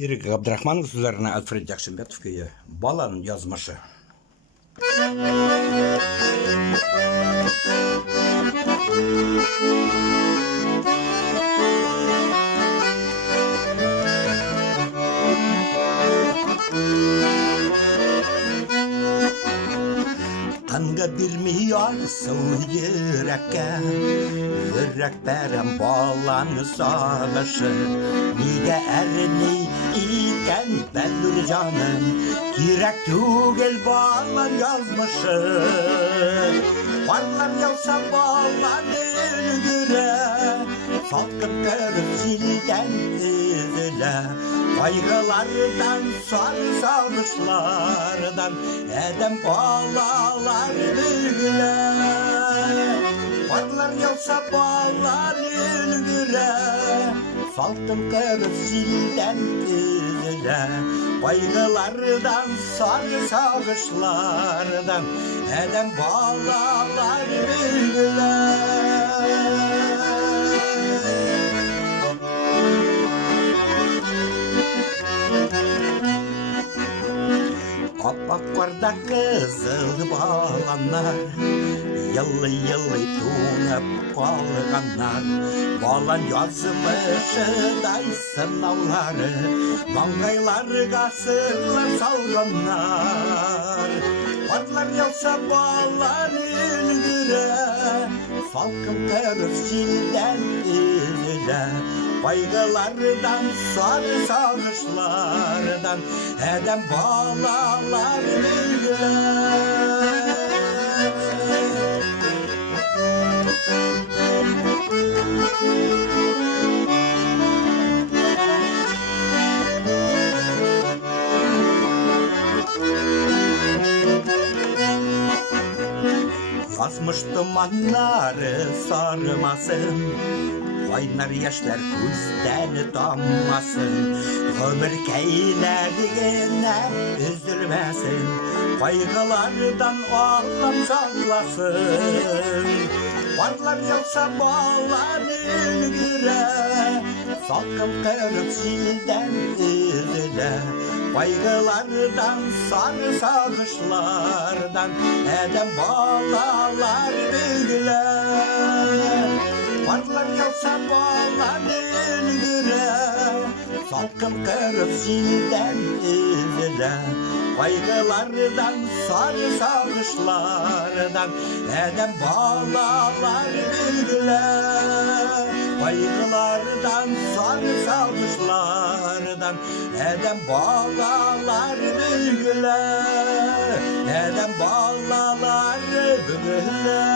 Erik Abdurrahmanov sözlerine Alfred Yakşinbetov'ya Balanın yazması. Kanga bilmiyorsun yürek berem bağlanı sağlaşı. Niye erli iken belli canım, kirek tügel bağlan yazmışı. Varlar yalsa bağlan ülgüre, salkın körüp zilden üzüle. Kaygılardan, sarılışlardan edem bağlar bülgüle. Varlar yalsa bağlar ülgüre, salkın körüp zilden üzüle. Kaygılardan, sarılışlardan edem bağlar bülgüle. Apaklarda kızıl bağlanlar, yıllı tuğup kalganlar. Bağlan yazmışı day sınavları, mangaylar gasırlar salganlar. Varlar yalsa bağlan ülgüre, salkın terör zilden üzüle. Kaygılardan, sarılışlardan edem bağlar bülgüle. Yazmıştım anları sarmasın, kaynar yaşlar gözden damlasın. Ömür keylerine üzülmesin, kaygılardan ağlam sallasın. Varlar yoksa bağlar ülgüre, salkım körüp zilden üzüle. Kaygılardan, sarılışlardan edem bağlar bülgüle. Varlar yoksa bağlar ülgüre, salkım körüp zilden üzüle. Kaygılardan, sarılışlardan edem bağlar bülgüle. Kaygılardan, sarılışlardan edem bağlar bülgüle. Edem bağlar bülgüle.